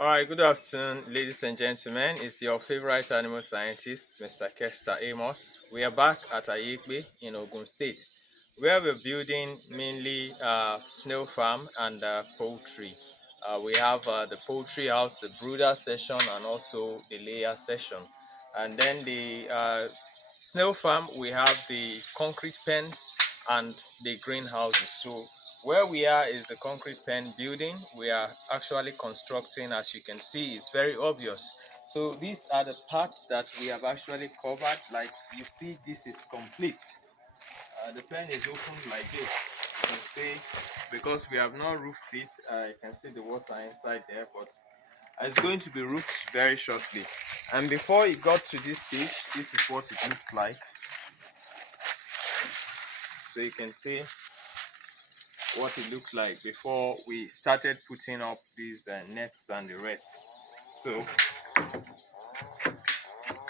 All right, good afternoon, ladies and gentlemen. It's your favorite animal scientist, Mr. Kester Amos. We are back at Ayekbe in Ogun State, where we're building mainly snail farm and poultry. We have the poultry house, the brooder section, and also the layer section. And then the snail farm, we have the concrete pens and the greenhouses. So where we are is the concrete pen building. We are actually constructing, as you can see, it's very obvious. So these are the parts that we have actually covered. Like you see, this is complete. The pen is open like this. You can see, because we have not roofed it, you can see the water inside there, but it's going to be roofed very shortly. And before it got to this stage, this is what it looked like. So you can see what it looked like before we started putting up these nets and the rest. So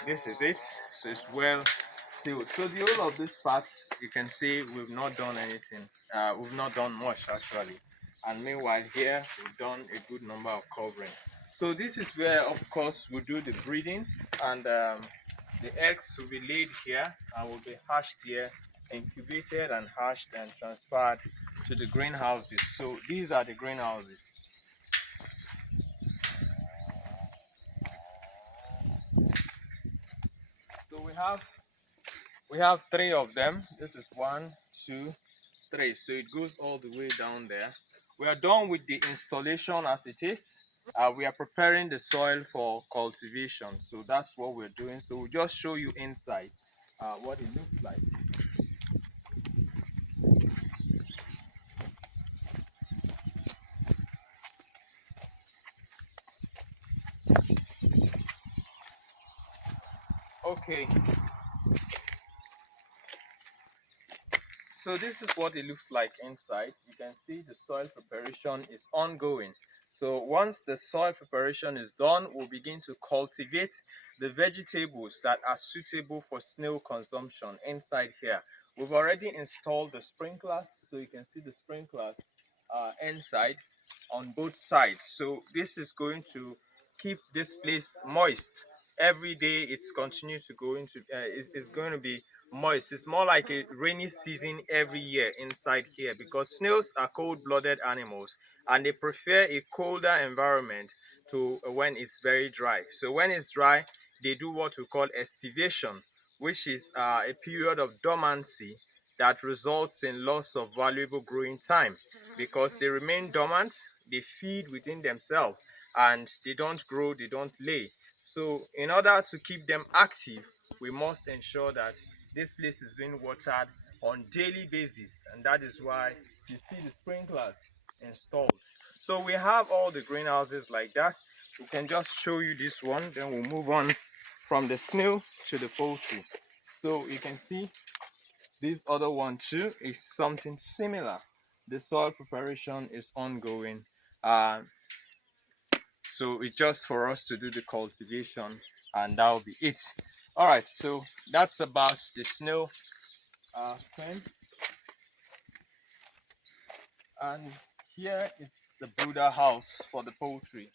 this is it. So it's well sealed. So the whole of these parts, you can see we've not done anything. We've not done much actually. And meanwhile here we've done a good number of covering. So this is where, of course, we do the breeding, and the eggs will be laid here and will be hatched here, incubated and hatched and transferred to the greenhouses. So these are the greenhouses. So we have three of them. This is one, two, three. So it goes all the way down there. We are done with the installation as it is. We are preparing the soil for cultivation. So that's what we're doing. So we'll just show you inside what it looks like. Okay, so this is what it looks like inside. You can see the soil preparation is ongoing. So once the soil preparation is done, we'll begin to cultivate the vegetables that are suitable for snail consumption inside here. We've already installed the sprinklers, so you can see the sprinklers inside on both sides. So this is going to keep this place moist. Every day it's continue to go into it's going to be moist. It's more like a rainy season every year inside here, because snails are cold-blooded animals and they prefer a colder environment to when it's very dry. So when it's dry, they do what we call estivation, which is a period of dormancy that results in loss of valuable growing time. Because they remain dormant, they feed within themselves and they don't grow, they don't lay. So in order to keep them active, we must ensure that this place is being watered on daily basis, and that is why you see the sprinklers installed. So we have all the greenhouses like that. We can just show you this one, then we'll move on from the snail to the poultry. So you can see this other one too is something similar. The soil preparation is ongoing. uh, so it's just for us to do the cultivation, and that will be it. All right, so that's about the snail pen. And here is the brooder house for the poultry,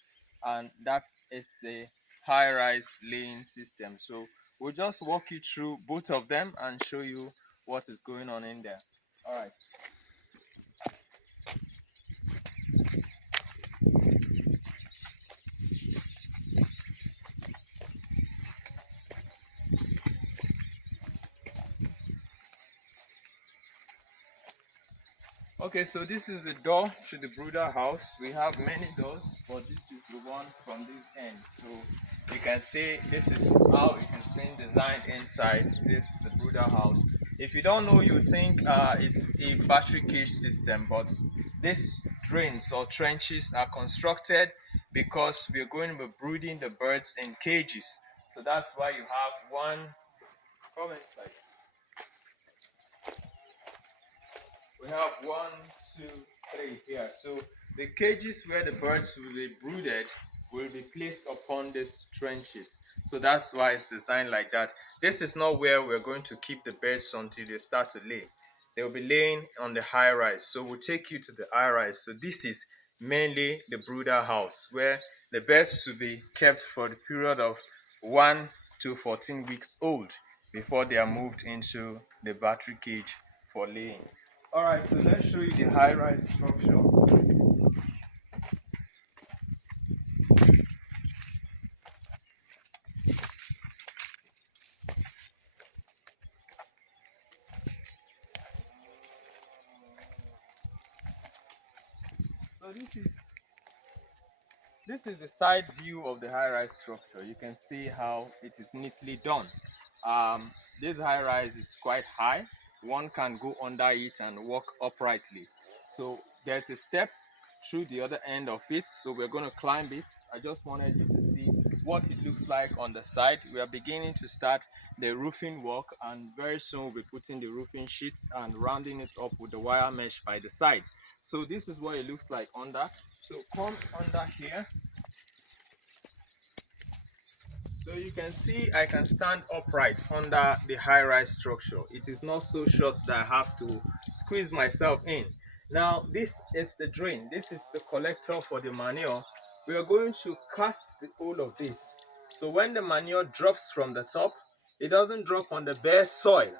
and that is the high-rise laying system. So we'll just walk you through both of them and show you what is going on in there. All right. Okay, so this is the door to the brooder house. We have many doors, but this is the one from this end. So you can see this is how it is being designed inside. This is the brooder house. If you don't know, you think it's a battery cage system, but these drains or trenches are constructed because we're going to be brooding the birds in cages. So that's why you have one. Come inside. We have one, two, three here. So the cages where the birds will be brooded will be placed upon these trenches. So that's why it's designed like that. This is not where we're going to keep the birds until they start to lay. They'll be laying on the high rise. So we'll take you to the high rise. So this is mainly the brooder house, where the birds should be kept for the period of 1 to 14 weeks old before they are moved into the battery cage for laying. All right, so let's show you the high-rise structure. So this is the side view of the high-rise structure. You can see how it is neatly done. This high-rise is quite high. One can go under it and walk uprightly. So there's a step through the other end of it. So we're going to climb it. I just wanted you to see what it looks like on the side. We are beginning to start the roofing work, and very soon we'll be putting the roofing sheets and rounding it up with the wire mesh by the side. So this is what it looks like under. So come under here. So you can see I can stand upright under the high-rise structure. It is not so short that I have to squeeze myself in. Now this is the drain. This is the collector for the manure. We are going to cast the whole of this. So when the manure drops from the top, it doesn't drop on the bare soil,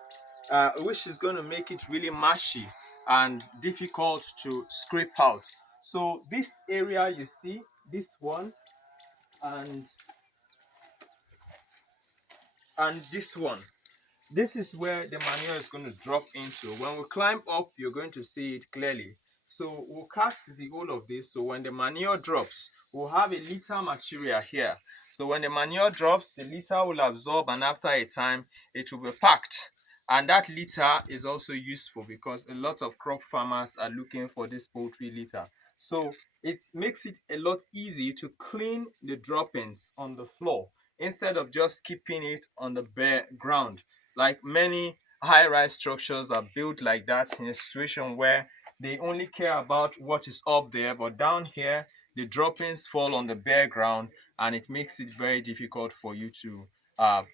which is going to make it really mushy and difficult to scrape out. So this area you see, this one, and this one, this is where the manure is going to drop into. When we climb up, you're going to see it clearly. So we'll cast the whole of this, so when the manure drops, we'll have a litter material here. So when the manure drops, the litter will absorb, and after a time it will be packed. And that litter is also useful because a lot of crop farmers are looking for this poultry litter. So it makes it a lot easier to clean the droppings on the floor instead of just keeping it on the bare ground. Like many high-rise structures are built like that, in a situation where they only care about what is up there, but down here the droppings fall on the bare ground, and it makes it very difficult for you to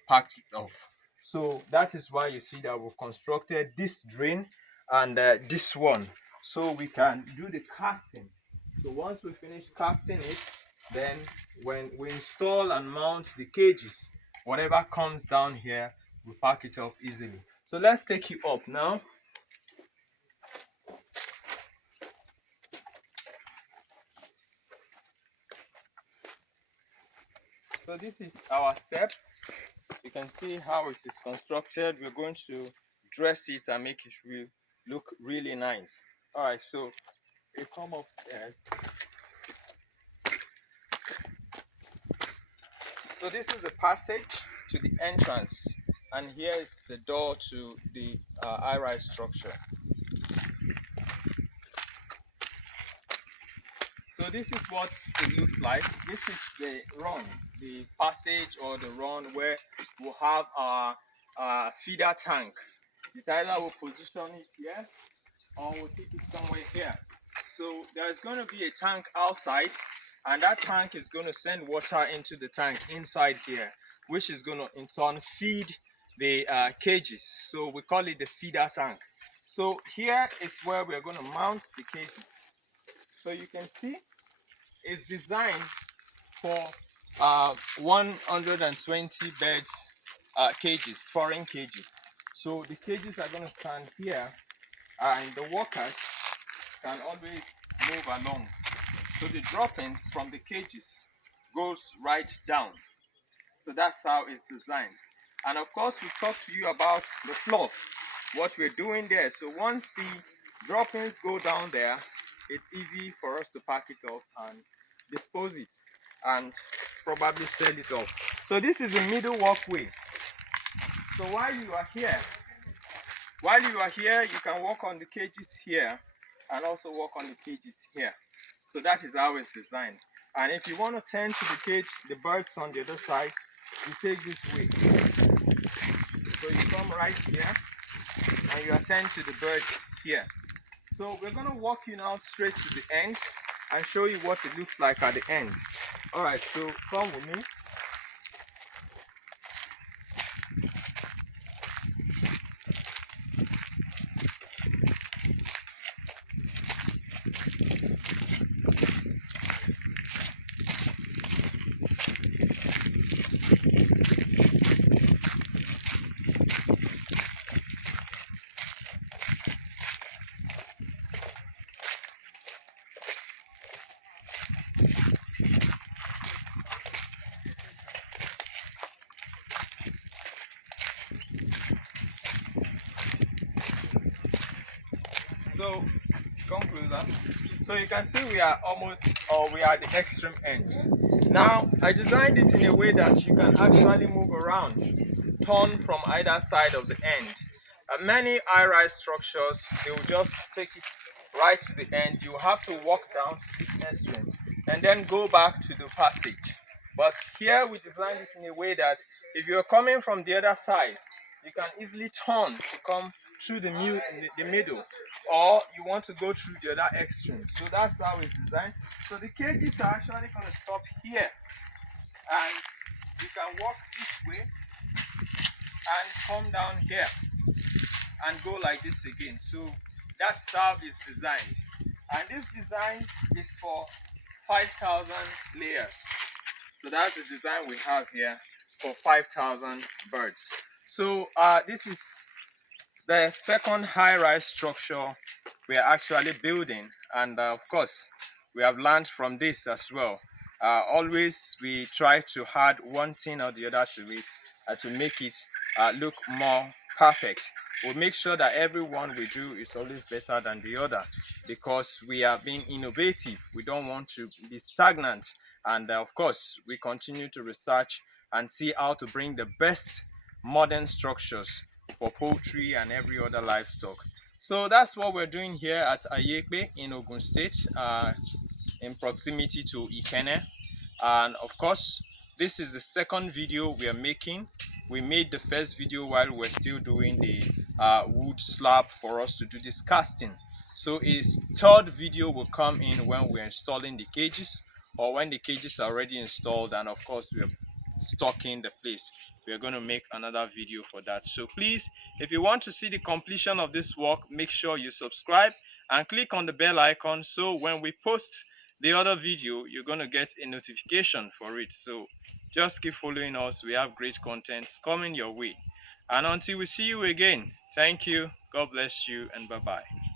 pack it off. So that is why you see that we've constructed this drain and this one, so we can do the casting. So once we finish casting it, then when we install and mount the cages, whatever comes down here, we pack it off easily. So let's take you up now. So this is our step. You can see how it is constructed. We're going to dress it and make it look really nice. All right, so you come upstairs. So this is the passage to the entrance, and here is the door to the high-rise structure. So this is what it looks like. This is the run, the passage or the run where we'll have our feeder tank. It's either we'll position it here or we'll take it somewhere here. So there's going to be a tank outside, and that tank is going to send water into the tank inside here, which is going to in turn feed the cages. So we call it the feeder tank. So here is where we're going to mount the cages. So you can see it's designed for 120 beds cages, foreign cages. So the cages are going to stand here, and the workers can always move along. So the droppings from the cages goes right down. So that's how it's designed. And of course, we talked to you about the floor, what we're doing there. So once the droppings go down there, it's easy for us to pack it off and dispose it and probably sell it off. So this is the middle walkway. So while you are here, you can walk on the cages here and also walk on the cages here. So that is how it's designed. And if you want to turn to the cage, the birds on the other side, you take this way. So you come right here and you attend to the birds here. So we're going to walk you now straight to the end and show you what it looks like at the end. All right, so come with me. So come closer. So you can see we are almost, or we are at the extreme end. Now I designed it in a way that you can actually move around, turn from either side of the end. Many high-rise structures, they will just take it right to the end. You have to walk down to this extreme and then go back to the passage. But here we designed this in a way that if you're coming from the other side, you can easily turn to come through the middle, or you want to go through the other extreme. So that's how it's designed. So the cages are actually going to stop here, and you can walk this way and come down here and go like this again. So that's how it's designed. And this design is for 5,000 layers. So that's the design we have here for 5,000 birds. So this is the second high-rise structure we are actually building, and of course we have learned from this as well. Always we try to add one thing or the other to it to make it look more perfect. We'll make sure that every one we do is always better than the other, because we are being innovative. We don't want to be stagnant, and of course we continue to research and see how to bring the best modern structures for poultry and every other livestock. So that's what we're doing here at Ayekbe in Ogun State, in proximity to Ikene. And of course, this is the second video we are making. We made the first video while we're still doing the wood slab for us to do this casting. So its third video will come in when we're installing the cages, or when the cages are already installed, and of course we're stocking the place. We're going to make another video for that. So please, if you want to see the completion of this work, make sure you subscribe and click on the bell icon, so when we post the other video, you're going to get a notification for it. So just keep following us. We have great contents coming your way. And until we see you again, thank you, God bless you, and bye bye.